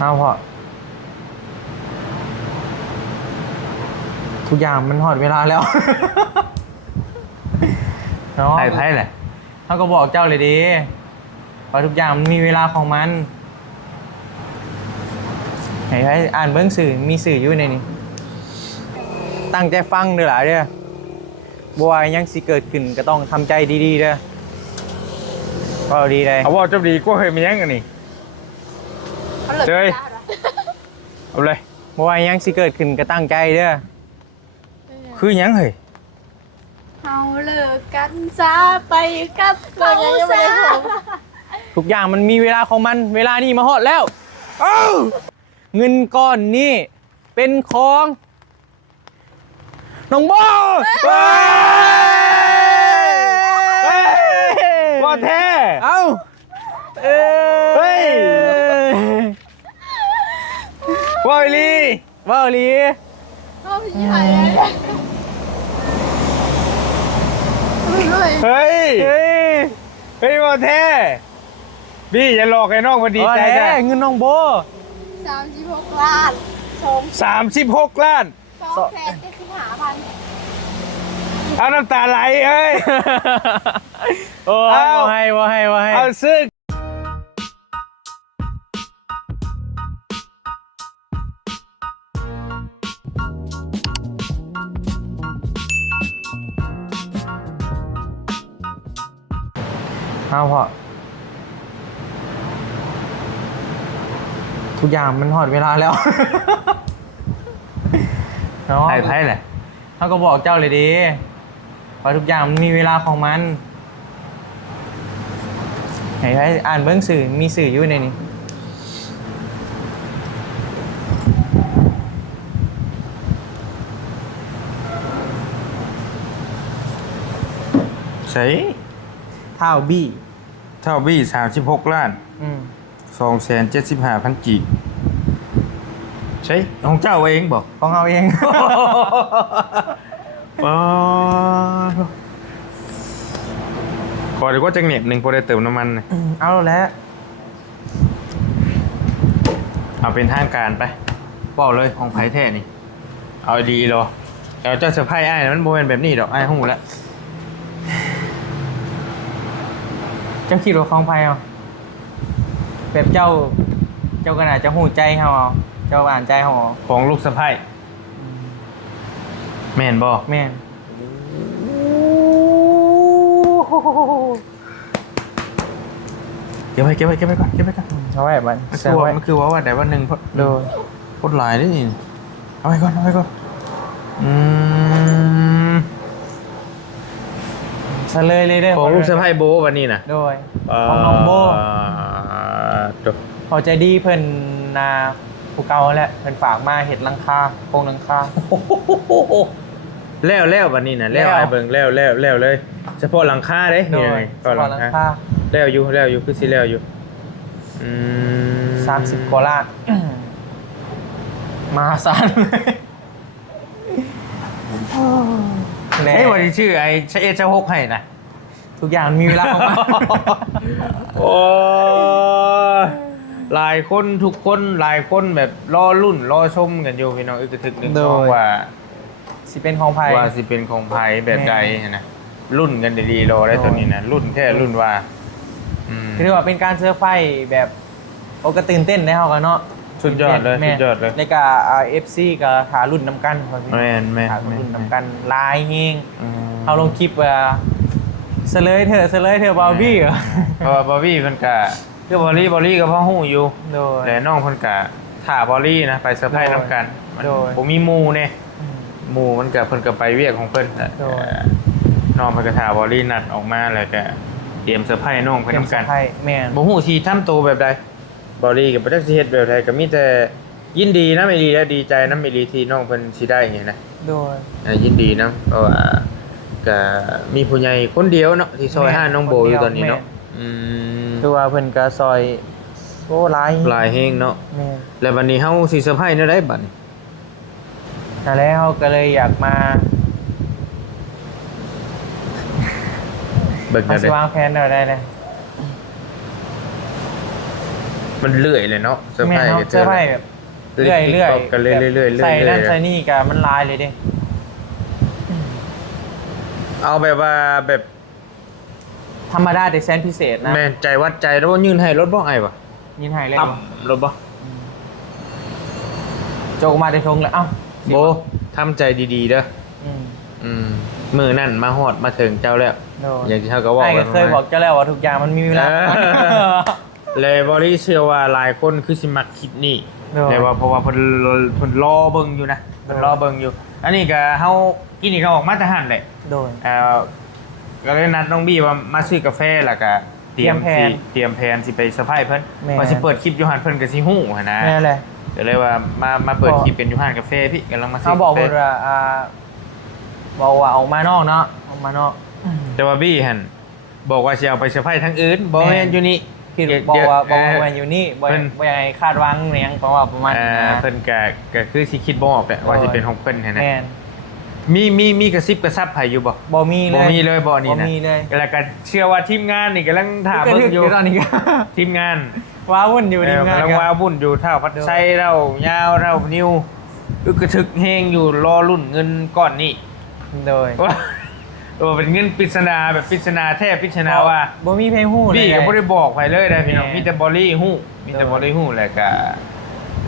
เอาพอทุกอย่างมันหอดเวลาแล้วเนาะไพ่แหละเขาก็บอกเจ้าเลยดีว่าทุกอย่างมันมีเวลาของมันให้อ่านเบื้องสื่อมีสื่ออยู่ในนี้ตั้งใจฟังเด้อหล่ะเด้อบัวยังสิเกิดขึ้นก็ต้องทำใจดีๆเด้อก็ดีเลยเอาว่าจะดีก็เคยมียังกันนี่เจยเอาเลยบัวยังสิเกิดขึ้นก็ตั้งใจเด้อคือยังเหรอเฮาเลิกกันซาไปกับเขาซะทุกอย่างมันมีเวลาของมันเวลานี่มาฮอดแล้วเอ้าเงินก้อนนี้เป็นของน้องโบว่าแท้เอ้าเฮ้ยว่าลีว่าลีเขาใหญ่เลยเฮ้ยเฮ้ยว่าแท้พี่อย่าหลอกไอ้น้องพอดีใจจ้ะเงินน้องโบ36 ล้าน36 ล้าน275,000เอาน้ำตาไหลเอ้ยโอ้ว่าให้เอาซึ่งเอาพอทุกอย่างมันหอดเวลาแล้วเนาะไพ่แหละเขาก็บอกเจ้าเลยดีว่าทุกอย่างมันมีเวลาของมันให้อ่านเบื้องสื่อมีสื่ออยู่ในนี้ใช่เท่าบี้36 ล้าน275,000 กีบใช่ของเจ้าเองบอกของเราเองขอดีกว่าจังเหน็บหนึ่งพอได้เติมน้ำมันเอาแล้วเอาเป็นทางการไปบอกเลยของไผ่แท้นี่เอาดีหรอเอาเจ้าเซอร์ไพรส์ไอ้มันโบเป็นแบบนี้ดอกไอ้หูแล้วเจ้าคิดว่าของไผ่เอาแบบเจ้าก็น่าจะหูใจเขาเอาเจ้าอ่านใจเขาของลูกสะใภ้แม่นบ่แม่นเก็บไว้ก่อนเอาไว้บันมันคือว่าแต่ว่าหนึ่งโดยพดหลายนี่เอาไว้ก่อนเฉลยเลยเด้อของลูกสะใภ้โบวันนี้นะโดยของน้องโบจบพอใจดีเพิ่นผู้เก่าแหละเพิ่นฝากมาเห็ดหลังคาโครงหลังคาแล้ววันนี้นะแล้วไอ้เบิ่งแล้วเลยเฉพาะหลังคาเด้นี่เฉพาะหลังคาแล้วอยู่คือสิแล้วอยู่30 กว่าล้านมหาศาลเฮ้ยวันนี้ชื่อไอ้ชะฮกให้นะทุกอย่างมีเวลาของมันโอ้หลายคนทุกคนหลายคนแบบรอรุ่นรอชมกันอยู่พี่น้องอึกทึกนึงว่าสิเป็นของไผ่ว่าสิเป็นของไผ่แบบใดนะรุ่นกันดีๆรอได้ตัวนี้นะรุ่นแค่รุ่นว่าคือว่าเป็นการเซอร์ไพรส์แบบโอ้ก็ตื่นเต้นได้เฮากันเนาะสุดยอดเลยในกาFC กับหารุ่นนำกันแม่หารุ่นนำกันลายเฮงเอาลงคลิปว่าเสลยเถอะบาร์บี้เหรอเพราะว่าบาร์บี้มันก็คือบอลลี่กับพ่อหู้อยู่แต่น้องเพิ่นก็ถ่าบอลลี่นะไปเซอร์ไพรส์นำกันผมมีมูเนี่ยมูมันก็เพิ่นก็ไปเวียกของเพิ่นน้องเพิ่นก็ถ่าบอลลี่นัดออกมาแล้วก็เตรียมเซอร์ไพรส์น้องเพิ่นนำกันแม่นบ่ฮู้สิทำตัวแบบใดบอลลี่กับบ่จักสิเฮ็ดแบบใดก็มีแต่ยินดีนะไม่ดีแล้วดีใจนะไม่ดีที่น้องเพิ่นสิได้อย่างนี้นะโดยยินดีนะเพราะว่าก็มีผู้ใหญ่คนเดียวเนาะที่ซอย5น้องโบอยู่ตอนนี้เนาะคือว่าเพิ่นก็ซอยโอ้หลายเฮงเนาะแล้ววันนี้เฮาสิเซอร์ไพรส์ได้บัดนี้แล้วเฮาก็เลยอยากมาเบิกได้วางแผนได้เลย มันเลื่อยเลยเนาะเสื้อ แม่ ผ้า เนาะ ก็เจ เสื้อ อ ผ้าแบบเรื่อยเรื่อย กันเรื่อยๆเรื่อยๆ ใส่นั่นใส่นี่กับมันลายเลยเด้ เอาแบบว่าแบบ ธรรมดาแต่แสนพิเศษนะ แม่นใจวัดใจแล้วว่ายืนให้รถบ่ไอ้ปะ ยินหายเลย ตับรถบ่ โจกมาได้ทงแล้วเอ้า โบทำใจดีๆเด้อ อืม อืมมือนั่นมาฮอดมาถึงเจ้าแล้ว โดน อย่างที่เขาก็บอก ไอ้ก็เคยบอกเจ้าแล้วว่าทุกอย่างมันมีเวลา เลยบริเชื่อว่าหลายคนคือสิมักคิดนี่ โดน แต่ว่าเพราะว่าเพิ่นรอเบิ่งอยู่นะเพิ่นรอเบิ่งอยู่ อันนี้ก็เฮากินนี่ก็ออกมาแต่หันแหละ โดน ก็เลยนัดน้องบี้ว่ามาซื้อกาแฟแล้วก็เตรียม เตรียมแผน เตรียมแผนสิไปเซอร์ไพรส์เพิ่น แม่ ว่าสิเปิดคลิปอยู่หันเพิ่นก็สิฮู้หั่นนะ แม่เลย ก็เลยว่ามาเปิดคลิปเป็นอยู่หันกาแฟพี่กำลังมาซื้ เขาบอก กาแฟ ว่าบอกว่าออกมานอกเนาะออกมานอก แต่ว่าบี้หันบอกว่าสิเอาไปเซอร์ไพรส์ทั้งอื่นบ่ แม่ แม่นอยู่นี่ คือบอกว่าบอกว่า เ มันอยู่นี่บอก เพิ่น บอกยังไงคาดหวังเนียงเพราะว่าประมาณนี้นะ เพิ่นก็คือสิคิดบ่ออกแหละว่าสิเป็นของเพิ่นหั่นนะ แม่น มีกระซิบกระซับไผอยู่บ่ บ่มีเลย บ่มีเลยบ่นี่นะ บ่มีเลย แล้วก็เชื่อว่าทีมงานนี่กำลังถามเบิ่งอยู่ ตอนนี้ก็ ทีมงาน ว้าวุ่นอยู่ทีมงาน กำลัง ครับ ว้าวุ่นอยู่เท่าพัดไส้เรายาวเรานิ้วอึกกระทึกเฮงอยู่รอรุ่นเงินก้อนนี้ โดย ว่าเป็นเงินปริศนาแบบปริศนาแท้ปริศนาว่า บ่มีเพลงฮู้เลย พี่ก็บ่ได้บอกไปเลยนะพี่น้อง แหม่ มีแต่บอลลี่ฮู้มีแต่บอลลี่ฮู้แหละก็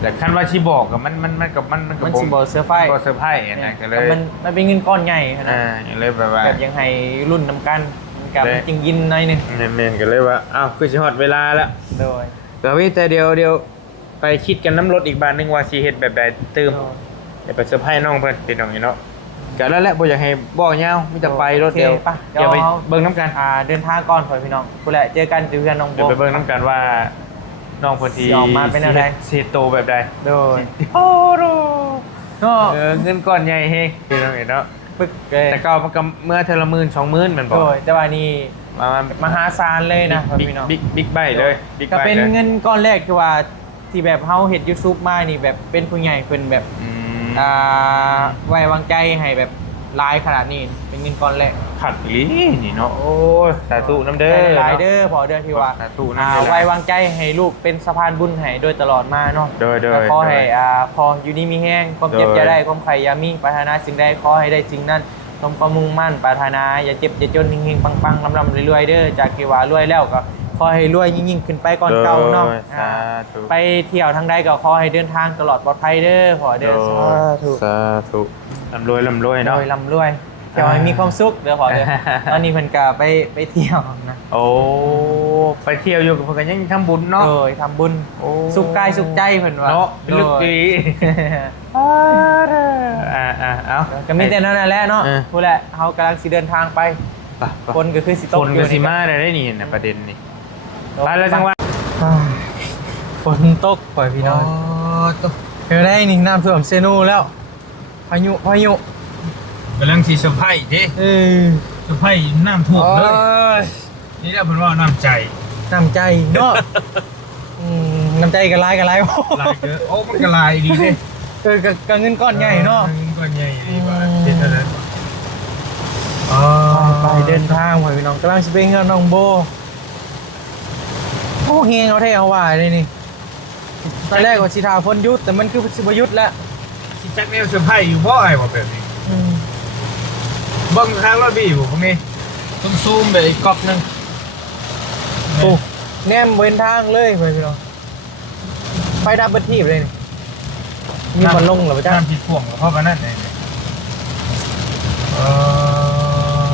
แต่คันว่าสิบอกก็มันก็ มันสิบ่เซอร์ไพรส์ บ่เซอร์ไพรส์นะก็เลย มันเป็นเงินก้อนใหญ่ขนาด ก็เลยแบบว่า แบบยังให้รุ่นนำกันมันกับ เลย จริงยินหน่อยหนึง เมนๆก็เลยว่าอ้าวคือสิฮอดเวลาแล้ว โดย ก็วิแต่เดียวไปคิดกันน้ำรถอีกบานหนึงว่าสิเฮ็ดแบบใดตื่มเดี๋ยวไปเซอร์ไพรส์น้องเพิ่นพี่น้องนี่เนาะก็แล้วแหละบ่อยากให้บ่ยาวมีแต่ไปรถเดียว โอคปะ เดี๋ยวไปเบิ่งน้ำกัน เดินทางก่อนพ่อพี่น้องกูแหละเจอกันอยู่กันน้องโบ เดี๋ยวไปเบิ่งน้ำกันว่าน้องเพิ่นสิ สิออกมาเป็นอะไร สิโตแบบใด โดย โอ้โห ก็ เงินก้อนใหญ่เฮงพี่น้องเนาะ ปึ๊กเลย แต่ก็มันก็เมื่อเทอละหมื่น20,000มันบ่ โดยแต่ว่านี่ มาม หาศาลเลยนะพ่อพี่น้อง บิ๊กไบค์เลยบิ๊ก ก็ ไบค์ เป็น เลย เงินก้อนแรกที่ว่าที่แบบเฮาเฮ็ด YouTube มานี่แบบเป็นผู้ใหญ่เป็นแบบ อืม ไว้วางใจให้แบบหลายขนาดนี้เป็นเงินก้อนแรก ขัดอีหลีนี่เนาะโอ้ยสาธุน้ำเด้อ หลายเด้อพอเด้อที่ว่า สาธุนะ ไว้วางใจให้ลูกเป็นสะพานบุญให้โดยตลอดมาเนาะ โดย แล้วขอให้พออยู่ดีมีแห้งความเจ็บ โดย อย่าได้ความไข่อยามีปรารถนาสิ่งใดขอให้ได้สิ่งนั้นสมความมุ่งมั่นปรารถนาอย่าเจ็บอย่าจนเฮงๆปังๆลำๆรวยๆเด้อจากที่ว่ารวยแล้วก็ขอให้รวยยิ่งๆขึ้นไปก่อนเก่าเนาะ โดยสาธุ ไปเที่ยวทางใดก็ขอให้เดินทางตลอดปลอดภัยเด้อขอเด้อสาธุ สาธุลำรวย โด เนาะ ยร่ำรวยขอให้มีความสุขเด้อขอเด้อ ตอนนี้เพิ่นก็ไปเที่ยวนะ โอ้ไปเที่ยวอยู่กับเพื่อนยังทำบุญเนาะ โดยทำบุญ โอ้ สุขกายสุขใจเพิ่นว่า เนาะเป็นลึกดี โดย เอา ก็มีแต่นั้นแหละเนาะ เออ พูดแหละเฮากำลังสิเดินทางไป ไปไป คนก็คือสิต ค ก น อ ก็ ยู่ สิ นี่ มาได้นี่นะประเด็นนี่ไปแล้วจังหวะ ฝนตกปล่อยพี่น้องเดี๋ยวได้นิ่งน้ำท่วมเซนูแล้วพายุ กำลังสีสะพายดิ เออ สะพายน้ำท่วมเลย ย นี่แหละเป็นว่าน้ำใจ น้ำใจเนาะน้ำใจกันไร ลายเยอะโอ้มันก็ลายดีเลย ก็เงินก้อนใหญ่เนาะ ก้อนใหญ่ดีว่าเห็นอะไร ไปเดินทางปล่อยพี่น้องกำลังสิไปเงินน้องโบโอ้เฮงเอาเท่เอาว่าเลยนี่ตอนแรกว่าสิทาฝนหยุดแต่มันคือสิบหยุดแล้ว ที่จักเนี่ยสะพายอยู่เพราะอะไรวะแบบนี้ เบิ้งทางรถบีผมมีต้องซูมไปอีกกรอบหนึง โอ้แนมเว้นทางเลยไปพี่น้องไฟดับเบิลทีบเลยนี่มีมันลงเหรอพระเจ้า น้ำผิดพ่วงกับพ่อกันนั่นเองเออ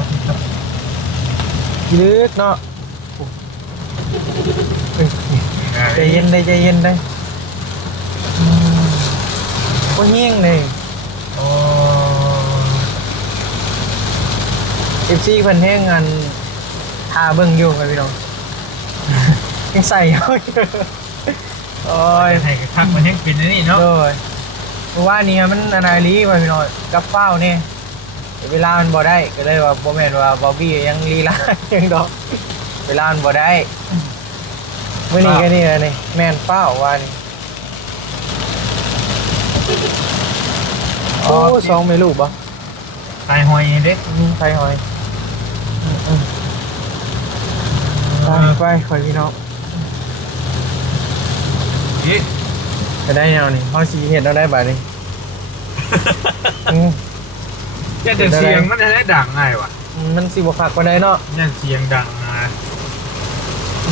ลึกเนาะใจเย็นได้ใจเย็นได้ก็เงี้ยงเลย โอ้ FC เพิ่นแห้งงานทาเบิ่งอยู่ไปพี่น้องยังใส่เอาอยู่โอ้ย ให้ทักมาให้เป็นนี่เนาะ โดยเพราะว่านี่มันอนาลีไปพี่น้องกับเฝ้าเนี่ยเวลามันบ่ได้ก็เลยว่าบ่แม่นว่าบอบบี้ยังลีลายังดอกเวลามันบ่ได้มื้อนี้ก็นี่เลยนี่แม่นเฝ้าว่านี่โอ้สองไม่ลูกบ่ ตายหอยเด็ก ไฟหอยไปคอยพี่น้อง นี่ จะได้แนวนี่เขาสีเห็ดเราได้บ่านี่ แค่แต่เสียงมันได้ดังไงวะ มันสีบวกผักก็ได้เนาะ ยันเสียงดังนะ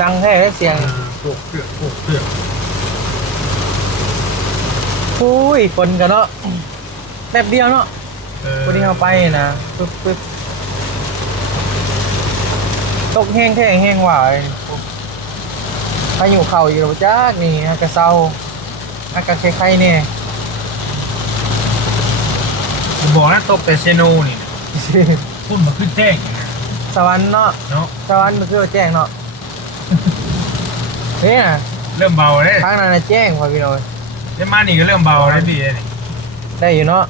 ดังแท้ได้เสียง ปลุกเกลือกปลุกเกลือก อุ้ยคนกันเนาะแป๊บเดียวเนาะวันนี้เขาไปนะปึ๊บตกแห้งแท้แห้งหวายพายุเข่าอยู่แล้วจ้านี่อากาศเศร้าอากาศคล้ายๆเนี่ย ผมบอกแล้วตกแต่เซโนนี่พุ่นมาขึ้นแจ้ง สวรรค์เนาะ เนาะ สวรรค์มันคือว่าแจ้งเนาะเฮ้ยนะ เริ่มเบาเลย ทางนั้นนะแจ้งพอพี่น้อย ได้มานี่ก็เริ่มเบาเลยพี่นี่ ได้อยู่เนาะ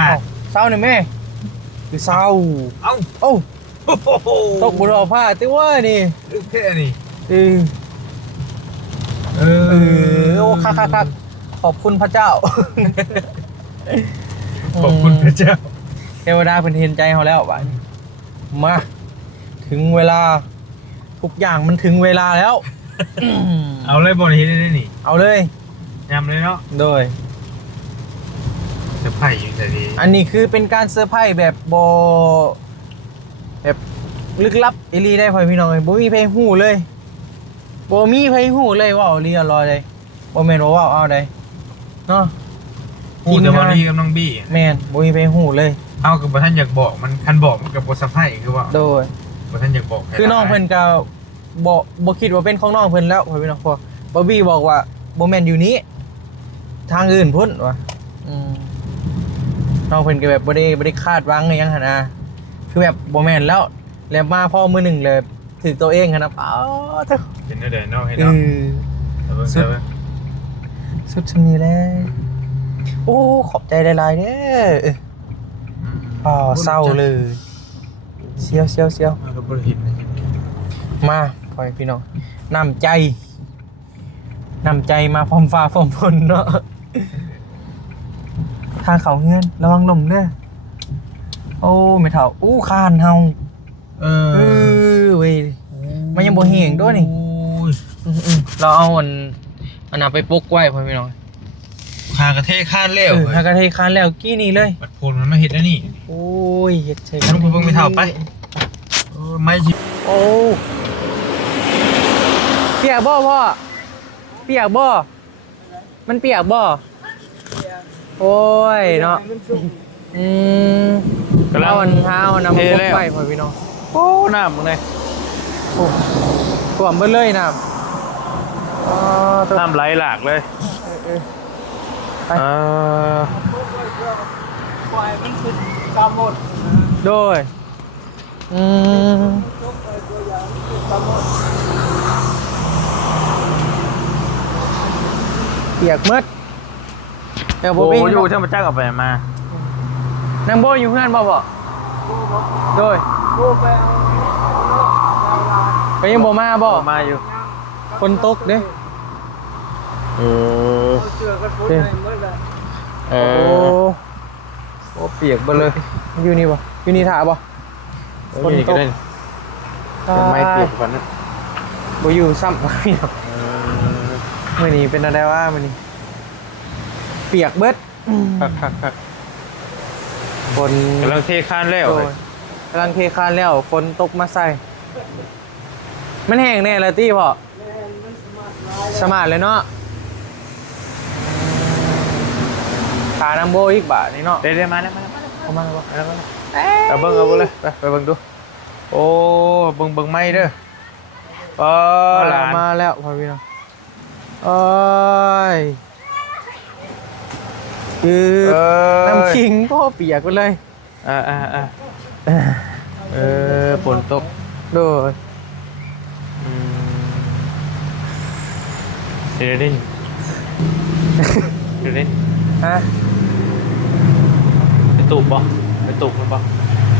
ฮะ เศร้าหน่อยแม่คือเศร้า เอ้า โอ้ โอ้ ตกบุรอผ้าติว่านี่ แค่นี้ เออโอ้คักขอบคุณพระเจ้า ขอบคุณพระเจ้า เทวดาเป็นเห็นใจเขาแล้วบ้านมาถึงเวลาทุกอย่างมันถึงเวลาแล้ว เอาเลยบอลนี้ได้นี่ เอาเลย ยำเลยเนาะ โดย จะไผ่อยู่แต่ดี อันนี้คือเป็นการเซอร์ไพรส์แบบแบบลึกลับอีลีได้พ่อพี่น้องบ่มีเพลงหูเลยบ่มีเพลงหูเลยว่าเรียรอเลยบ่แม่นว่าเอาได้เนาะ พูดแต่บอลนี้กับน้องบี้ แม่นบ่มีเพลงหูเลย เอากับท่านอยากบอกมันคันบอกมันกับบทสัมภาษณ์คือว่า โดย ท่านอยากบอก คือน้องเพิ่นก็บ่คิดว่าเป็นของน้องเพิ่นแล้วพ่อพี่น้องพอบ่บี้บอกว่าบ่แม่นอยู่นี้ทางอื่นพุ่นว่ะน้องเพิ่นก็แบบบ่ได้คาดหวังอิหยังหั่นนะคือแบบบ่แม่นแล้วแล้วมาพอมื้อหนึงเลยถึกตัวเองหั่นนะเอ้าเถอะ เป็นเดินเนาะให้เนาะสุดชำนี้แล้วโอ้ขอบใจหลายๆเด้ออ๋อเศร้าเลยเสียว เราบริหิต มาพ่อพี่น้องน้ำใจมาพร้อมฟ้าพร้อมฝนเนาะทางเขาเงื่อนระวังลมเด้อโอ้ไม่เท่าอู้คานเฮาเว้ยมันยังบ่เหี่ยงด้วยนี่เราเอาอันน่ะไปปกไว้พ่อพี่น้อง คากระเทข้านเลี้ยว ถ้ากระเทคานแล้วกี้นี่เลย บัดโพนมันไม่เห็ดแล้วนี่ โอ้ยเฮ็ดใช่ ลูกเพิ่งไปเท่าไปไม่ชิ โอ้เปียกบ่พ่อเปียกบ่มันเปียกบ่โอ้ยเนาะกำลังวันเท้านำมาพกไปพ่อพี่น้องโอ้น้ำมึงเลยโอ้ท่วมไปเลยน้ำน้ำไหลหลากเลยโดยเปียกมืดแต่โบอยู่ช่างมาจ้างออกไปมา นางโบอยู่เพื่อนบ่โดยก็ยังโบมาบ่มาอยู่ คนตกเด้โอ้เปียกไปเลยอยู่นี่บ่อยู่นี่ถ่าบ่คนตกไม่เปียกฝันนะบ่อยู่ซ้ำพี่ครับมื้อนี้เป็นอะไรวะมื้อนี้เปียกเบิดคักฝน กำลังเทข้านแล้วกำลังเทคานแล้วฝนตกมาใส่มันแห้งแน่ละตี้พ่อสมาร์ทเลยเนาะขาน้ำโบอีกบาทนี่เนาะได้มาแล้วเข้ามาแล้วเอาเบิ้งเลยไปเบิ้งดูโอ้เบิ้งไม่เด้อหลานมาแล้วพ่อพี่น้องโอ้ยคือน้ำขิงพ่อเปียกไปเลยฝนตกโดยเดี๋ยวเล่นฮะไปตูบมันบ่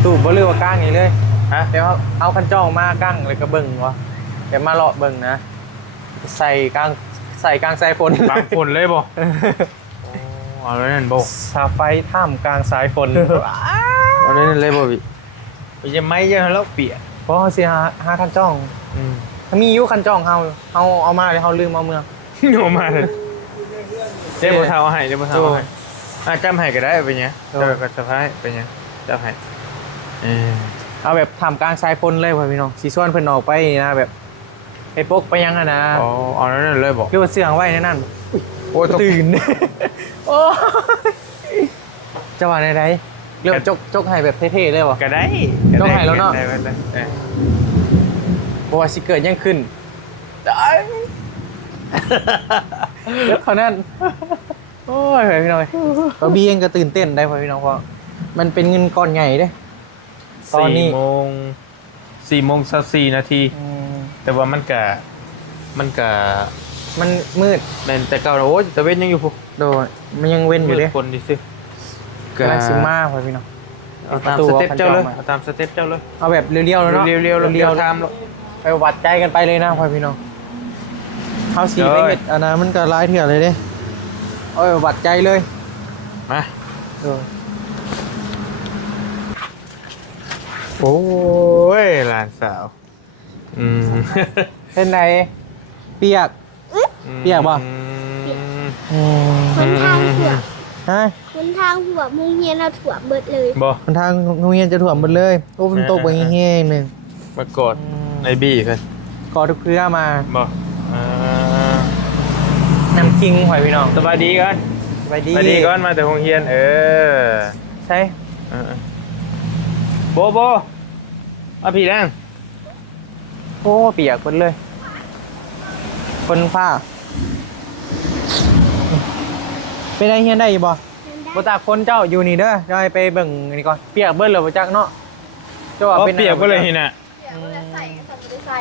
ตูบบ่เรือว่าก้างนี่เลยฮะเดี๋ยวเอาคันจ้องมาก้างเลยก็เบิ่งวะเดี๋ยวมาเลาะเบิ่งนะใส่กลางสายฝนกลางฝนเลยบ่เอาเลยนั่นบ่สาไฟท่ามกลางสายฝนเอาเลยนั่นเลยบ่พี่จะไม่จะแล้วเปียกเพราะเขาเสียหาคันจ้องถ้ามียุคันจ้องเฮาเอามาเลยเฮาลืมเอาเมือง โยมมาเลยเดี๋ยวบ่เท้าให้เดี๋ยวบ่เท้าให้จำให้ก็ได้เป็นไงเดี๋ยวก็สะพายเป็นไงจำให้เอาแบบทำกลางสายฝนเลยพ่อพี่น้องสีส่วนเพิ่นออกไปนะแบบไปปกไปยังอะนะอ๋อเอานั่นเลยบอกคือว่าเสื่องไว้ในนั้นโอ้ยตื่นโอ้จังหวะไหนเรียกจกให้แบบเท่ๆเลยบ่ก็ได้จกให้แล้วเนาะบ่ว่าสิเกิดยังขึ้นเขานั่นโอ้ยพี่น้องตัวบีเองก็ตื่นเต้นได้พ่อพี่น้องเพราะมันเป็นเงินก้อนใหญ่เด้ตอนนี้4:24 นาทีแต่ว่ามันกะมันมืดแต่เก่าโอ้ยแต่เว้นยังอยู่พวกโดยมันยังเว้นอยู่เด้คนดิซิกำลังซิมาพ่อพี่น้องเอาตามสเต็ปเจ้าเลยเอาตามสเต็ปเจ้าเลยเอาแบบเรียวๆแล้วเนาะเรียวๆทำไปวัดใจกันไปเลยนะพ่อพี่น้องเขาสีไปเห็ดอันนั้นมันก็ร้ายเถื่อนเลยเด้เอาไปวัดใจเลยมาโอ้ยหลานสาวเป็นไงเปียกบ่คนทางถั่วฮะคนทางถั่วมุงเฮียนเราถั่วเบิดเลยบ่คนทางมุงเฮียนจะถั่วหมดเลยโอ้มันตกไปเงี้ยหนึ่งมากอดในบี้กันกอดทุกเครือมาบ่น้ำคิงหอยพี่น้องสบายดีกันสบายดีก่อนมาแต่โรงเรียนใช่โบเอาพี่แดงโอ้เปียกคนเลยคนผ้าไปได้เฮียนได้บ่บ่ตากคนเจ้าอยู่นี่เด้อได้ไปเบิ่งนี่ก่อนเปียกเบิ่นเลยบ่จักเนาะเจ้าว่าเป็นเปียกก็เลยนี่น่ะใส่ก็ไม่ได้ใส่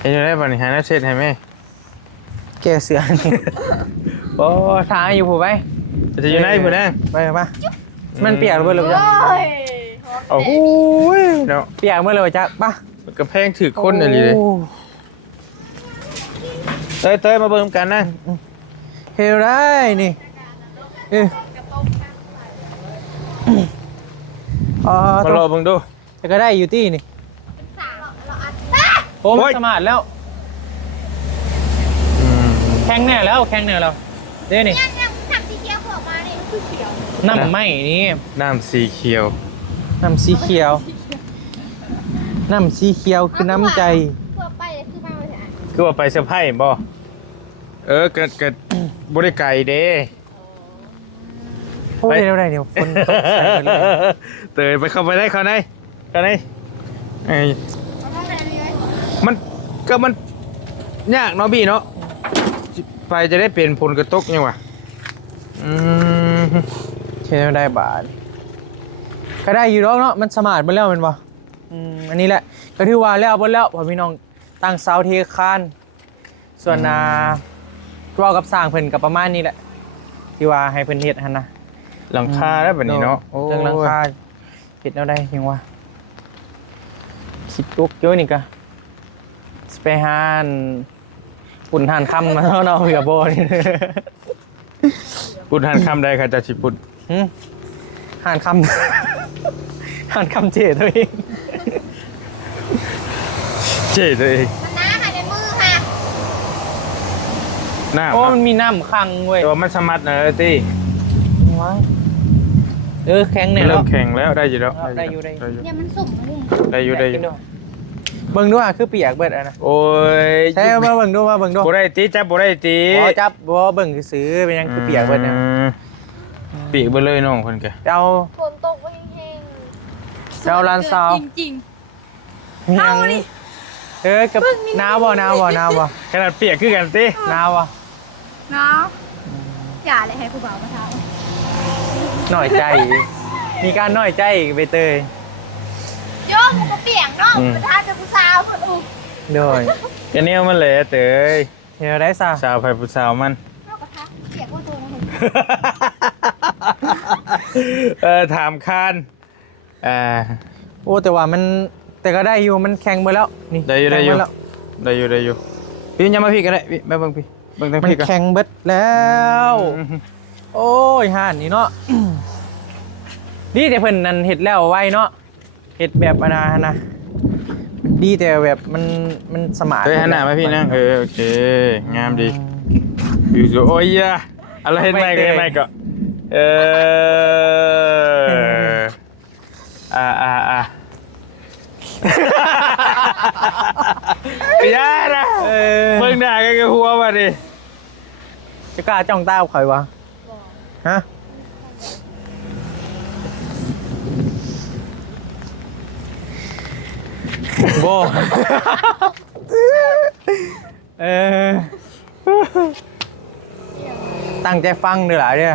เฮ็ดได้บ่นี่หาหน้าเช็ดให้แม่แกเสือโอ้ทาอยู่ผู้ไปจะอยู่ไหนผู้แดงไปมามันเปียกเบิ่นเลยบ่จักโอ้โหเนาะเปียกเบิ่นเลยบ่จักป่ะกระแพงถือคนอะไรเลยเต้ยมาเบิ่งกันนะเฮลได้นี่มารอเบิ่งดูจะก็ได้อยู่ที่นี่โอ้มันสมาร์ทแล้วแข็งแน่แล้วเด้นี่น้ำสีเขียวออกมาเนี่ยคือเขียวน้ำไหมนี่น้ำสีเขียวคือน้ำใจทั่วไปคือมาเลยคือว่าไปเซอร์ไพรส์บ่ก็บริไก่เด้ไปเดี๋ยวได้เดี๋ยวคนเตยไปเข้าไปได้เขาไหนมันยากเนาะบี้เนาะไฟจะได้เปลี่ยนผลกระตกยังวะใช่ได้บาทก็ได้อยู่แล้วเนาะมันสมาร์ทหมดแล้วมันวะอันนี้แหละก็ถือว่าแล้วบนแล้วพอพี่น้องตั้งเสาเทคานส่วนตัวกับสร้างเพิ่นกับประมาณนี้แหละที่ว่าให้เพิ่นเฮ็ดหั่นนะหลังคาได้แบบนี้เนาะเรื่องหลังคาเฮ็ดแล้วได้ยังว่าคิดลุกเยอะนี่ก็สไปหานปุ่นหานคำมาเนาะเหือโบนี่ปุ่นหานคำได้ค่ะจะสิปุ่นหานคำเจตัวเองน้ำค่ะในมือค่ะโอ้มันมีน้ำคังเว้ยตัวมันสมัดนะตีแข็งเนี่ยเริ่มแข็งแล้วได้อยู่แล้วได้อยู่เนี่ยมันสุ่มเลยได้อยู่เบิ่งดูคือเปียกเบิดอะนะโอ้ยใช่มาเบิ่งดูบ่ได้ตีจับบ่ได้ตีจับบ่เบิ่งซื้อเป็นยังคือเปียกเบิดเนี่ยเปียกไปเลยน้องคนแกเอาฝนตกแห้งๆเอาลานซาวจริงเอานี่กับน้าวบ่ขนาดเปียกคือกันตีน้าวอย่าเลยให้ผู้บ่าวมาทำหน่อยใจมีการหน่อยใจอีกไปเตยโยมมันก็เปียกเนาะมาทานจะผู้สาวมาดูโดยกันเนี่ยมันเลยเตยเฮียได้สาวไฟผู้สาวมันเปียกว่าตัวนะถามคานโอ้แต่ว่ามันแต่ก็ได้อยู่มันแข็งไปแล้วนี่ได้อยู่พี่ยังมาพี่กันได้พี่มาเบิ่งพี่เบิ่งทางพี่กันแข็งเบิดแล้วโอ้ยห่านนี่เนาะนี่แต่เพิ่นนั่นเห็ดแล้วไว้เนาะเห็ดแบบนะ ดีแต่แบบมันสมาร์ท เฮ้ยหันหน้ามาพี่นั่งโอเคงามดีอยู่โอ้ยอะอะไรเห็นไหมก็เห็นไหมก็ยาละเบิ่งหน้ากันกับหัวมาดิ จะกล้าจ้องตาข่อยวะฮะโบตั้งใจฟังเด้อหล่ะเด้อ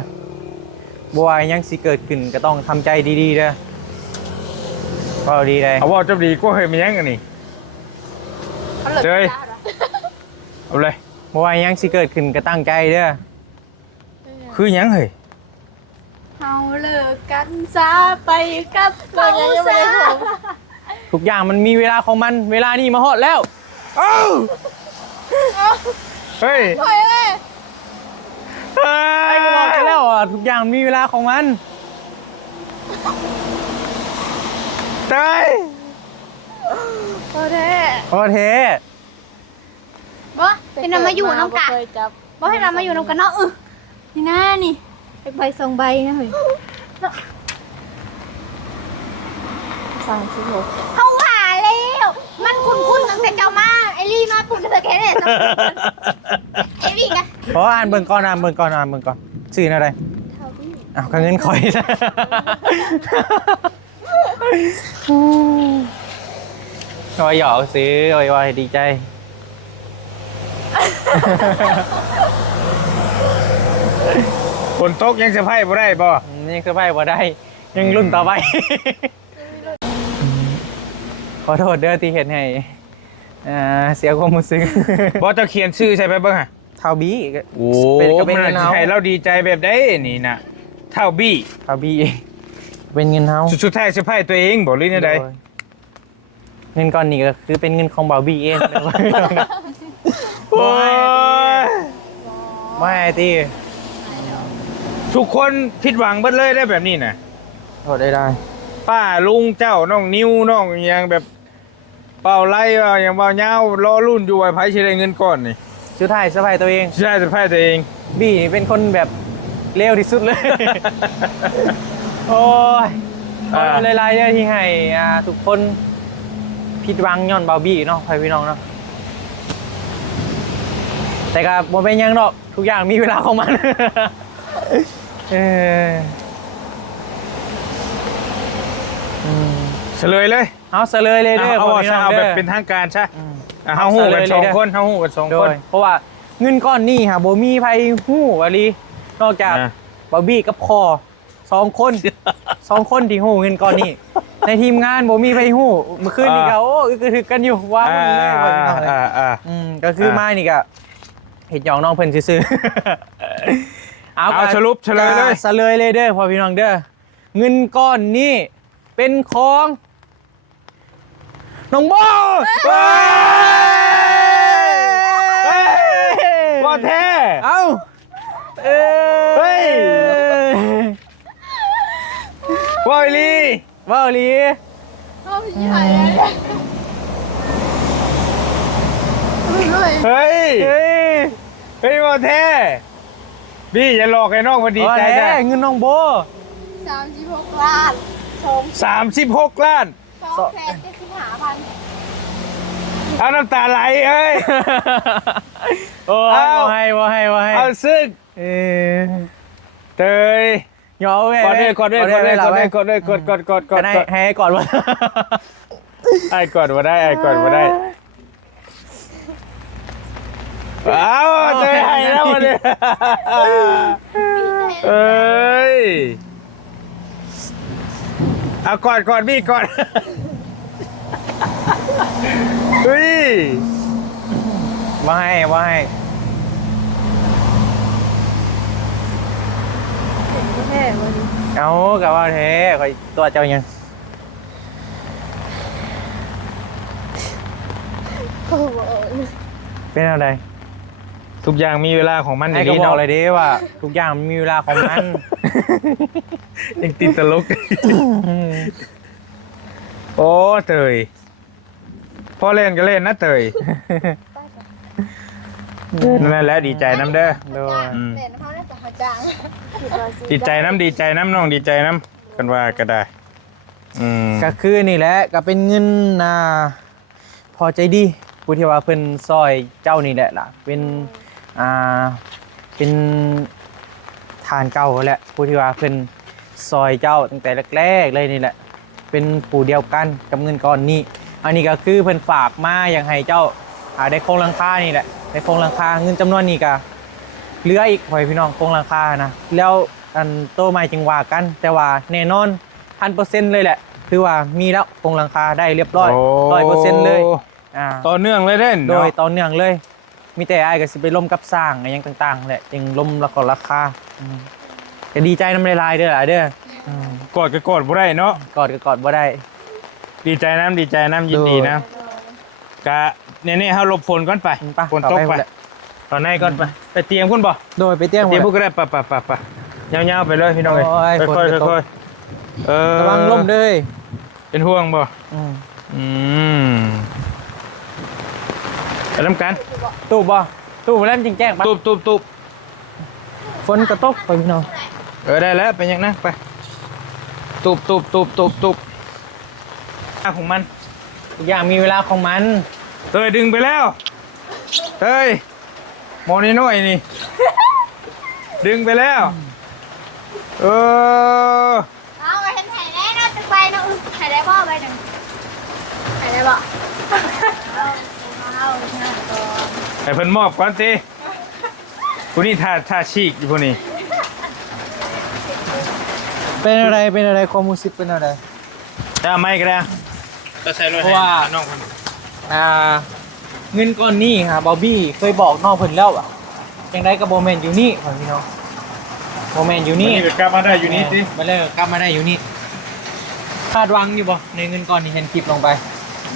บัวายังสิเกิดขึ้นก็ต้องทำใจดีๆเด้อก็ดีเลย เอาว่าจะดีก็เคยมียังกันนี่ เขาเลิก เฮ้ย จ้าเหรอ เอาเลย บัวายังสิเกิดขึ้นก็ตั้งใจเด้อ คือยังเฮ้ย เขาเลิกกันซาไปกับเขาซา ทุกอย่างมันมีเวลาของมันเวลานี่มาฮอดแล้วเอ้า เฮ้ย ถอยเลย ไอ้ก็บอกไปแล้วอ่ะทุกอย่างมีเวลาของมัน ตาย โอเค โอเค บ่ให้นำมาอยู่น้ำกันบ่ให้นำมาอยู่น้ำกันเนาะนี่นะนี่ใบสองใบนะเฮ้ย36เขาหาแล้วมันคุ้นๆตั้งแต่เจ้ามาไอลี่มาปุ่นเธอแค่เนี่ยไอลี่ไง ขออ่านเบิ่งก่อนชื่ออะไรอ้าวก็เงินคอยซะคอยหยอกซื้อคอยว่าให้ดีใจ ฝนตกยังเซอร์ไพรส์บ่ได้บ่ ยังเซอร์ไพรส์บ่ได้ยังรุ่นต่อไป ขอโทษเด้อที่เห็นให้เสียความรู้สึก บ่จะเขียนชื่อใช่ไปเบิ่งฮะ เท่าบี้ โอ้ ก็เป็น มัน เงินเฮา ให้เราดีใจแบบได้นี่น่ะเท่าบี้ เท่าบี้เป็นเงินเฮา สุดท้ายเซอร์ไพรส์ตัวเองบ่หรือยังไง เงินก้อนนี้ก็คือเป็นเงินของบ่าวบี้เอง โอ้ย ไม่ตี ทุกคนผิดหวังเบิดเลยได้แบบนี้น่ะ โทษได้ ป้าลุงเจ้าน้องนิ้วน้องอยังแบบเป่าไล่ว่าอย่างเป่าเงารอรุ่นอยู่ไว้ไผสิได้เงินก่อนนี่ สุดท้ายสบายตัวเอง ใช่เซอร์ไพรส์ตัวเอง บี้นี่เป็นคนแบบเลวที่สุดเลย โอ้ยขอหลายๆเรื่องที่ให้ทุกคนผิดหวังย้อนบ่าวบี้เนาะพี่น้องเนาะแต่ก็บ่เป็นหยังดอกทุกอย่างมีเวลาของมัน เฉลยเลย เอาเสเลยเลยเด้อ เอา พ่อ เอา พี่น้อง เอา เด้ แบบ อ เป็นทางการใช่ เอา เฮาฮู้กัน เฉลยเลย สอง เด้อ คนเฮาฮู้กันสอง โด คน ยเพราะว่าเงินก้อนนี้ค่ะบ่มีไผฮู้ว่าลีนอกจาก อ่ะ บอบบี้กับคอ2 คน 2 คนที่ฮู้เงินก้อนนี้ ในทีมงานบ่มีไผฮู้เมื่อคืนนี่ก็โอ้อึกกระทึกกันอยู่ว่ามันเลยว่าพี่น้องเอ้ยก็คือมานี่ก็เฮ็ดหยองน้องเพิ่นซื่อๆ เอาสรุปเฉลยเลย เฉลยเลยเด้อพ่อพี่น้องเด้อเงินก้อนนี้เป็นของน้องโบ ว่าแท้ เอ้าเเอ้ฮ้ยว่าอีหลี ว้าวลี เขาใหญ่เลย เฮ้ย เฮ้ย เฮ้ยว่าแท้พี่อย่าหลอกไอ้น้องมาดีใจ แท้ จ้ะ เงินน้องโบ 36 ล้าน36 ล้าน 275,000 เอาน้ำตาไหลเอ้ย โอ้ย เอา ว่าให้ เอาซึก เออ เตย ยอเว้ย กดด้วยกดให้ก่อนวะ ไอ้กดมาได้ไอ้กดมาได้เอาเตยให้แล้วมาดิเอ้ยเอากอดพี่กอดเฮ้ย ว่าให้ แท้วันนี้ เอากับว่าแท้คอยตัวเจ้ายัง โอ้โห เป็นอะไร ทุกอย่างมีเวลาของมัน ให้ก็บอกเลยดิว่า ทุกอย่างมีเวลาของมัน ยังติดตลกโอ้เตย พอเล่นก็เล่นนะเตยนั่นแหละดีใจน้ำเด้อ โดย เด่นเขาได้สองจัง ดีใจน้ำดีใจน้ำน้องดีใจน้ำกันว่าก็ได้ก็คือนี่แหละก็เป็นเงินพอใจดีผู้ที่ว่าเพิ่นซอยเจ้านี่แหละล่ะเป็นทานเก่าแหละผู้ที่ว่าเพิ่นซอยเจ้าตั้งแต่แรกๆเลยนี่แหละเป็นผู้เดียวกันกับเงินก้อนนี้อันนี้ก็คือเพิ่นฝากมาอย่างให้เจ้าได้โครงหลังคานี่แหละได้โครงหลังคาเงินจำนวนนี้ก็เหลืออีกพ่อพี่น้องโครงหลังคานะแล้วอันโตใหม่จึงว่ากันแต่ว่าแน่นอน 1,000% เลยแหละคือว่ามีแล้วโครงหลังคาได้เรียบร้อย 100% เลยต่อเนื่องเลยเด่น โดยต่อเนื่องเลยมีแต่อ้ายก็สิไปล้มกับสร้างอะไรอย่างต่างๆแหละจึงล้มแล้วก็ราคาจะดีใจน้ำลายเด้อล่ะเด้อก อดก็กอดบ่ได้เนาะ กอดก็กอดบ่ได้ ดีใจน้ำยินดีนะกะเนี่ยเฮาหลบฝนก่อนไปฝนตกไปตอนนี้ก่อนไปเตรียมคุณบ่ โดยไปเตี้ยง เตรียมพวกก็ได้ไปยาวๆไปเลยพี่น้องเอ้ยค่อยๆระวังล้มเด้อ เป็นห่วงบ่ไปน้ำกันตู้บ่แล้วจริงแจ้งปะตูบฝนกระตกไปพี่น้อง ได้แล้วเป็นยังนะไปตูบของมัน ทุกอย่างมีเวลาของมัน ดึงไปแล้วโมนี่น้อยนี่ ดึงไปแล้วเอาไปเห็นถ่ายได้นะตึกใบนะถ่ายได้บ่ใบหนึ่งถ่ายได้บ่ให้เพิ่นมอบก่อนสิผู้นี้ท่าฉีกอยู่ผู้นี้เป็นอะไรความรู้สึกเป็นอะไร จะไม่ก็ได้จะใช้รถ เพราะว่า น้องเพิ่นเงินก้อนนี้ครับบอบบี้เคยบอกน้องเพิ่นแล้วยังได้กับโบแมนอยู่นี่พี่น้องโบแมนอยู่นี่ก็กลับมาได้อยู่นี่สิ มาเลยกลับมาได้อยู่นี่คาดหวังอยู่บ่ในเงินก้อนนี้เห็นคลิปลงไป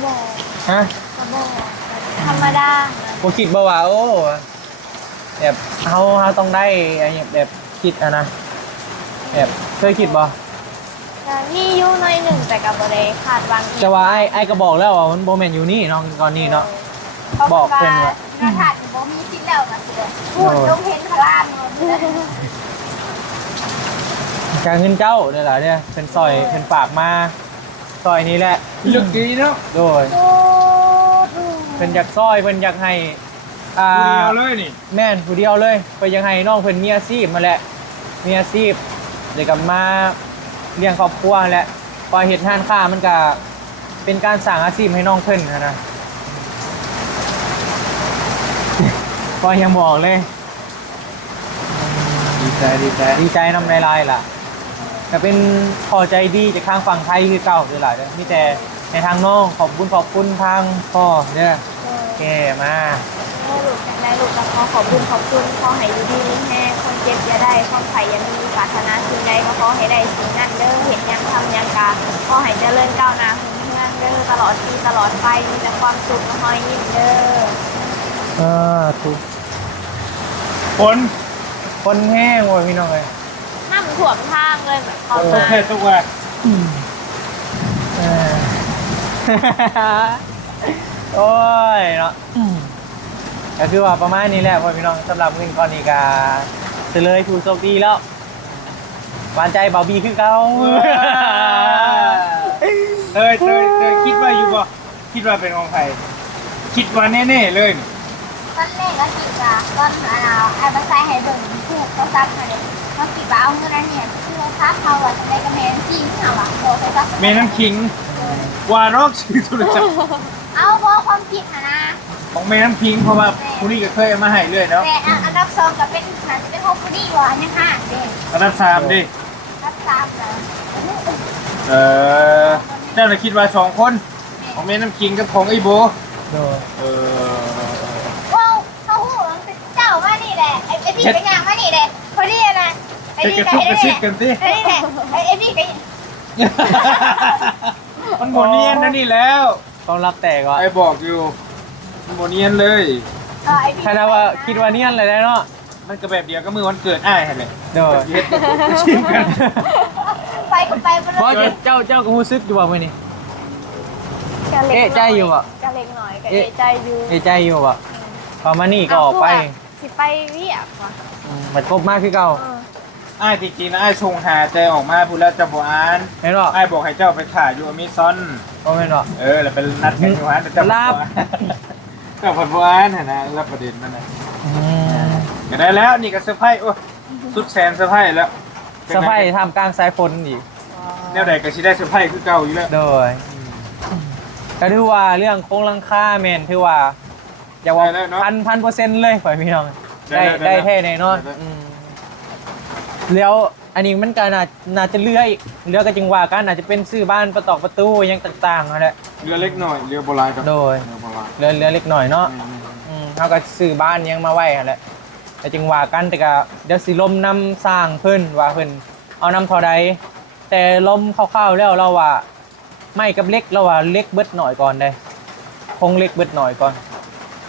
บ่ ฮะ บ่ธรรมดาบ่คิดบ่ว่าโอ้แบบเฮาต้องได้แบบคิดนะแบบเคยคิดบ่มีอยู่หน่อยหนึ่งแต่กับบ่ได้คาดหวังแต่ว่าไอ้ก็บอกแล้วว่ามันโบแมนอยู่นี่น้องก้อนนี้เนาะบอกเพิ่นว่าเนื้อถ่านบ่มีชิ้นแล้วนะเด้อพูดลงเห็นพลานการเงินเจ้าเนี่ยแหละเนี่ยเป็นซอยเป็นฝากมาซอยนี้แหละลึกดีเนาะโดยเป็นอยากซอยเป็นอยากให้ผู้เดียวเลยนี่แม่นผู้เดียวเลยเพิ่นอยากให้น้องเพิ่นมีอาชีพมาแหละมีอาชีพเดี๋ยวกลับมาเลี้ยงครอบครัวแหละพอเฮ็ดงานค้ามันก็เป็นการสร้างอาชีพให้น้องเพิ่นนะพอยังบอกเลยดีใจน้ำลายล่ะแต่เป็นพอใจดีจากทางฝั่งไทยคือเก่าเลยล่ะมีแต่ในทางน้องขอบคุณทางพ่อเนี่ยแกมาลูกก็ขอบคุณขอให้อยู่ดีแน่คนเจ็บอย่าได้คนไข้อย่ามีปรารถนาสิ่งใดก็ขอให้ได้สิ่งนั้นเด้อเห็นยังทำยังกาขอให้เจริญก้าวหน้าเพื่อนเด้อตลอดปีตลอดไปมีแต่ความสุขและหอยยิ้มเด้อถูกคนแห้งว่ะพี่น้องเลยน้ำถ่วมทางเลยแบบเขามาแค่ทุกวันโอ้ยเนาะก็คือว่าประมาณนี้แหละพี่น้องสำหรับเงินก้อนนี้ก็เฉลยผู้โชคดีแล้วหวานใจเบาบีคือเขาเธอคิดว่าอยู่บ่คิดว่าเป็นของใครคิดว่าแน่ๆเลยตอนแรกก็คิดว่าตอนไอ้ภาษาให้เบิ่งถูกเขาซักมาเลยเขาคิดว่าเอาเงินนั้นเนี่ยคือเราซักเขาว่าจะได้กระแมนซีนเขาอ่ะโดนซักเมน้ำคิงวารอกชื่อโทรศัพท์เอาเพราะความคิดนะของเมน้ำคิงเพราะว่าผู้นี้ก็เคยมาให้เรื่อยเนาะแต่อันดับสองก็เป็นน่าจะเป็นของผู้นี้ว่าอันนี้ค่ะเด็กอันดับสามดิอันดับสามเหรอเจ้าหน้าคิดว่า2 คนของเมน้ำคิงกับของไอ้โบว้าวเขาหูเป็นเจ้ามานี่แหละไอ้พี่เป็นอย่างมานี่แหละพอดีนะไอ้พี่กระซิบกันสิไอ้นี่แหละไอ้พี่ก็มันโมเนียนนะนี่แล้วต้องรับแต่ก่อนไอ้บอกอยู่มันโมเนียนเลยใครนะว่าคิดว่าเนียนเลยได้เนาะมันก็แบบเดียวก็มือวันเกิดอ้ายเห็นเลยเดี๋ยวเฮ็ดชิมกันไปก็ไปเพราะเจ้าก็รู้สึกอยู่ว่ามื้อนี้ กะเล็ก เอ๊ะใจอยู่บ่ กะเล็กหน่อยกะเอะใจอยู่ เอ๊ะใจอยู่บ่พอมานี่ก็ออกไป สิไปเวียกว่ะ มันครบมากคือเก่า อ้ายจริงๆนะอ้ายชงหาแต่ออกมาพูดแล้วจะบ่อ่าน เห็นบ่ อ้ายบอกให้เจ้าไปถ่ายอยู่อเมซอน โอ้แม่นบ่ แล้วเป็นนัดกันอยู่ฮะแต่เจ้าบ่อ่านเจ้าบ่อ่านนะรับประเด็นนั่นน่ะก็ได้แล้วนี่ก็เซอร์ไพรส์โอ้สุดแสนเซอร์ไพรส์แล้ว สะพายทำกลางสายฝนอีก แนวใดก็สิได้เซอร์ไพรส์คือเก่าอยู่แล้ว โดยก็ถือว่าเรื่องโครงหลังคาแม่นถือว่าอย่าว่า1,000% เลยข่อยพี่น้องได้แท้แน่นอนแล้วอันนี้มันก็น่าจะเลื่อยเรือก็จึงว่ากันอาจจะเป็นซื้อบ้านประตอกประตูอยังต่างๆนั่นแหละ เรือเล็กหน่อยเรือโบราณครับ โดย เรือโบราณ เรือเล็กหน่อยเนาะเขาก็ซื้อบ้านยังมาไว้นั่นแหละแต่จึงว่ากันแต่ก็เดี๋ยวสิลมนำสร้างเพิ่นว่าเพิ่นเอานำเท่าใดแต่ลมคร่าวๆแล้วเราว่าไม่กับเล็กเราว่าเล็กเบิดหน่อยก่อนได้คงเล็กเบิดหน่อยก่อน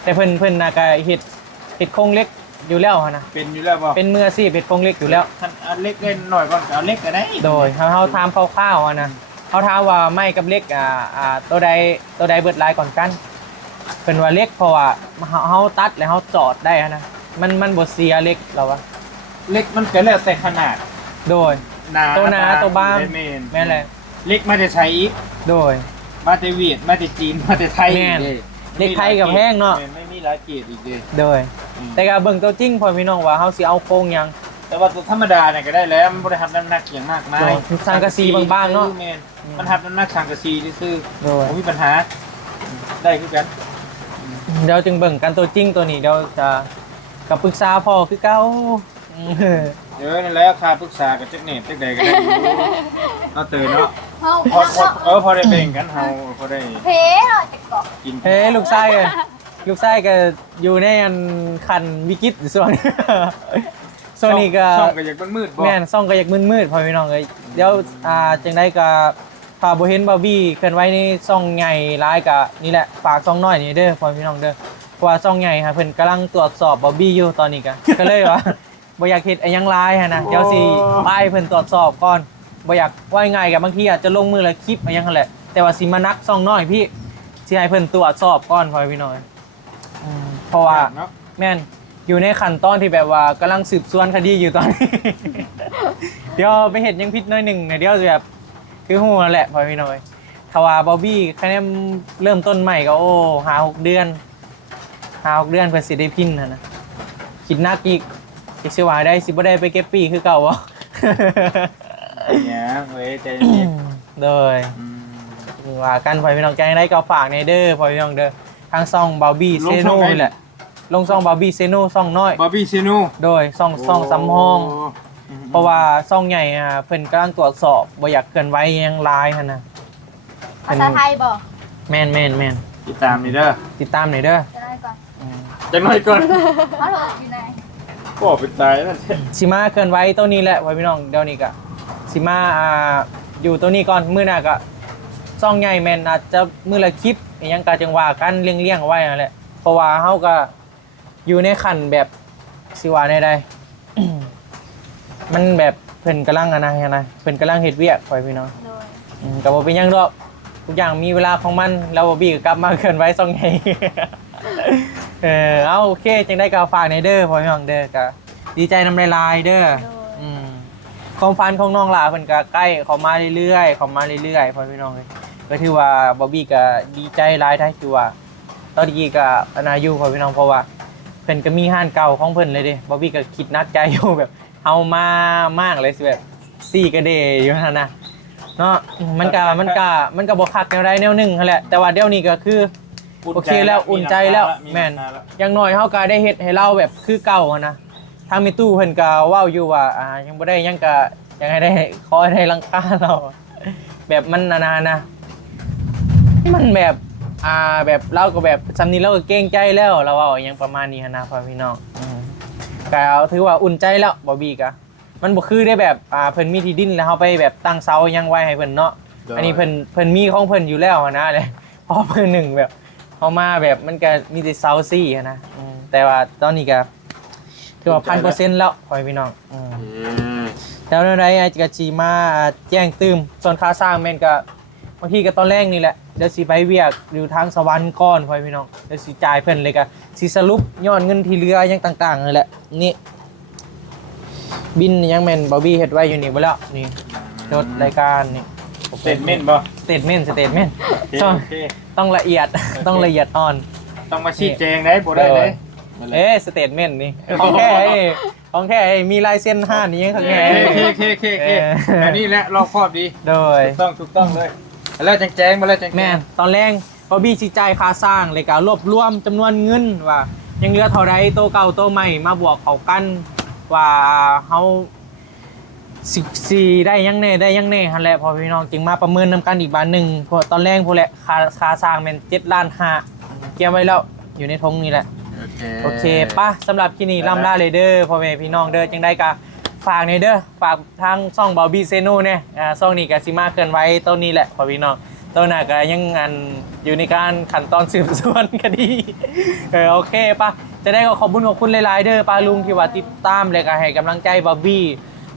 แต่เพิ่นน่ะก็เฮ็ดคงเล็กอยู่แล้วนะ เป็นอยู่แล้วบ่ เป็นมืออาชีพเฮ็ดคงเล็กอยู่แล้ว ท่านเอาเล็กเล่นหน่อยก่อนเอาเล็กก็ได้ โดยเขาถามคร่าวๆนะเขาถามว่าไม่กับเล็กตัวใดเบิดหลายก่อนกันเป็นว่าเล็กเพราะว่าเขาตัดแล้วเขาจอดได้นะมันบ่เสียเล็กเราวะ เล็กมันก็แล้วแต่ขนาด โดย ตัวหนาตัวบาง แม่นเลย เล็กมาจะใช้อีก โดย มาแต่เวียดมาแต่จีนมาแต่ไทย แม่น อีก เล็กไทยกับแห้งเนาะ ไม่มีหลายเกียรติอีกเลย โดย แต่ก็เบิ่งตัวจริงพอพี่น้องว่าเขาสิเอาโครงหยัง แต่ว่าตัวธรรมดาเนี่ยก็ได้แล้วมันบ่ได้ทำน้ำหนักอย่างมากมาย โดยสังกะสีบางๆเนาะ แม่มันทำน้ำหนักสังกะสีซื่อ โดย ผมมีปัญหาได้คือกัน เดี๋ยวจึงเบิ่งกันตัวจริงตัวนี้เดี๋ยวจะกับปรึกษาพ่อคือเก่า นั่นแหละค่าปรึกษากับเจ๊กเน็ตเจ๊กใดก็ได้อยู่เอาตื่นเนาะ เฮา พอได้แบ่งกันเฮาพอได้ เพเนาะจะเกาะ กิน เฮ้ลูกไส้เลยลูกไส้ก็อยู่ในอันคันวิกฤตอยู่ส่วนนี้ ส่วนนี้ก็ ช่องก็อยากมืดๆบ่ แม่นซ่องก็อยากมืดๆพอพี่น้องเลยเดี๋ยวจังได้ก็ฝากบ่เห็นบาร์บี้เคลื่อนไหวในซ่องใหญ่ร้ายก็นี่แหละฝากซ่องน้อยนี่เด้อพอพี่น้องเด้อเพราะว่าซ่องใหญ่ฮะเพิ่นกำลังตรวจสอบบาร์บี้อยู่ตอนนี้ก็เลยว่า บ่อยากเฮ็ดอิหยังร้ายฮะนะเดี๋ยวสิป้ายเพิ่นตรวจสอบก่อนบ่อยากว่าง่ายกับบางทีอาจจะลงมือแล้วคลิปอิหยังนั่นแหละแต่ว่าสิมานักซ่องน้อยพี่สิให้เพิ่นตรวจสอบก่อนพอพี่น้องเพราะว่า เนาะ แม่นอยู่ในขั้นตอนที่แบบว่ากำลังสืบสวนคดีอยู่ตอนนี้ เดี๋ยวไปเห็นยังพิษน้อยหนึ่งเดี๋ยวจะแบบคือหูนั่นแหละพอพี่น้อยถ้าว่าบอบบี้คะแนนเริ่มต้นใหม่ก็โอ้5-6 เดือน5-6 เดือนเพื่อสิได้พินนะคิดนักอีกจะเชื่อว่าได้สิบ่ได้ไปเก็บปีคือเก่าวะ เนี่ยเว้ยใจเย็น โดยว่ากันพอพี่น้องแกงได้ก็ฝากในเด้อพอพี่น้องเด้อทางซ่องบอบบี้เซโน่นี่แหละลงซ่องบาร์บี้เซโน่ซ่องน้อย บอบบี้ซินู โดยซ่องซ้ำห้อง เพราะว่าซ่องใหญ่เพิ่นกำลังตรวจสอบบ่อยากเกินไว้ยังลายหั่นน่ะ ภาษาไทยบ่ แม่น ติดตามนี่เด้อ ติดตามหน่อยเด้อ จะได้ก่อน จังหน่อยก่อน ฮัลโหลอยู่ไหน ก็ไปตายนั่น สิมาเกินไว้ตัวนี้แหละไว้พี่น้องเดี๋ยวนี้ก็สิมาอยู่ตัวนี้ก่อนมื้อหน้าก็ซ่องใหญ่แม่นอาจจะมื้อละคลิปอิหยังก็จังว่ากันเลี้ยงๆไว้นั่นแหละเพราะว่าเฮาก็อยู่ในขั้นแบบสิว่าได้ มันแบบเพิ่นกำลังนะเพิ่นกำลังเฮ็ดเวียกไว้พี่น้อง โดย ก็บ่เป็นหยังดอกทุกอย่างมีเวลาของมันแล้วบ่บี้ก็กลับมาเคลื่อนไหวซ่องใหญ่ เอาโอเคจังได้ก็ฝากในเด้อพ่อพี่น้องเด้อก็ดีใจนำลายๆเด้อความฝันของน้องหล่าเพิ่นก็ใกล้เข้ามาเรื่อยๆพ่อพี่น้องเลยก็ถือว่าบอบบี้ก็ดีใจหลายท้ายคือว่าตอนนี้ก็อนายุพ่อพี่น้องเพราะว่าเพิ่นก็มีห้านเก่าของเพิ่นเลยเด้บอบบี้ก็คิดนักใจอยู่แบบเอามามากเลยสิแบบซี่กระเดอยู่นั่นนะเนาะมันก็บ่คักแนวใดแนวหนึงนั่นแหละแต่ว่าเดี๋ยวนี้ก็คือโอเคแล้วอุ่นใจแล้วแม่นอย่างน้อยเฮาก็ได้เฮ็ดให้เราแบบคือเก่าอะนะทางมีตู้เพิ่นก็เว้าอยู่ว่ายังบ่ได้ยังก็ยังให้ได้ขอให้รังคาเราแบบมันนะมันแบบแบบเราก็แบบซำนี้เราก็เกรงใจแล้วเราเว้าอย่างประมาณนี้นะพ่อพี่น้องก็ถือว่าอุ่นใจแล้วบอบบี้ก็มันบ่คือได้แบบเพิ่นมีที่ดินแล้วเฮาไปแบบตั้งเสายังไว้ให้เพิ่นเนาะอันนี้เพิ่นมีของเพิ่นอยู่แล้วนะเลยพอเพิ่นหนึ่งแบบเฮามาแบบมันก็มีแต่เสาซี่นะแต่ว่าตอนนี้ก็ถือว่า 1,000% แล้วพ่อพี่น้องแล้วในใดก็สิมาแจ้งตืมส่วนค่าสร้างแม่นก็บางทีก็ตอนแรกนี่แหละ เดี๋ยวสิไปเวียกอยู่ทางสวรรค์ก่อนพ่อพี่น้องเดี๋ยวสิจ่ายเพิ่นเลยก็สิสรุปยอดเงินที่เหลือยังต่างๆนั่นแหละนี่บินยังแม่นบอบบี้เฮ็ดไว้อยู่นี่บ่แล้วนี่จดรายการนี่ สเตทเมนต์บ่ สเตทเมนต์ต้อง โอเค ต้องละเอียดต้องละเอียดอ่อน ต้องมาชี้แจงได้บ่ได้เลย สเตทเมนต์นี่ของแท้ของแท้มีลายเส้นห้านี้ข้างใน เคอันนี้แหละรอบครอบดี โดย ถูกต้องเลยแล้วแจ้งมาแล้วแจ้ง แม่นตอนแรกบอบบี้สิจ่ายค่าสร้างเลยก็รวบรวมจำนวนเงินว่ายังเหลือเท่าใดโตวเก่าโตวใหม่มาบวกเข้ากันว่าเฮาสิได้ยังแน่หั่นแหละพอพี่น้องจึงมาประเมินนำกันอีกบาทหนึงเพราะตอนแรกพวกแหละค่าสร้างแม่น7.5 ล้านเก็บไว้แล้วอยู่ในธงนี่แหละโอเคป่ะสำหรับคลิปนี้ล่ำลาเลยเด้อพ่อแม่พี่น้องเด้อจังได้ก็ฝากในเด้อฝากทางช่องบาร์บี้เซโน่เนี่ยช่องนี้ก็สิมาเคลื่อนไหวต้นนี้แหละพ่อพี่น้องต้นหน้าก็ยังงานอยู่ในการขั้นตอนสืบสวนคดีโอเคป่ะจะได้ก็ขอบคุณหลายๆเด้อป้าลุงที่ว่าติดตามและก็ให้กำลังใจบาร์บี้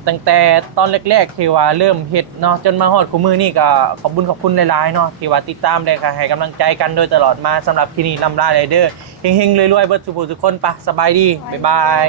ตั้งแต่ตอนแรกๆที่ว่าเริ่มเฮ็ดเนาะจนมาฮอดคู่มือนี่ก็ขอบคุณหลายๆเนาะที่ว่าติดตามและก็ให้กำลังใจกันโดยตลอดมาสำหรับคลิปนี้ล่ำลาเลยเด้อเฮงๆรวยๆเบิดทุกคนปะสบายดีบ๊ายบาย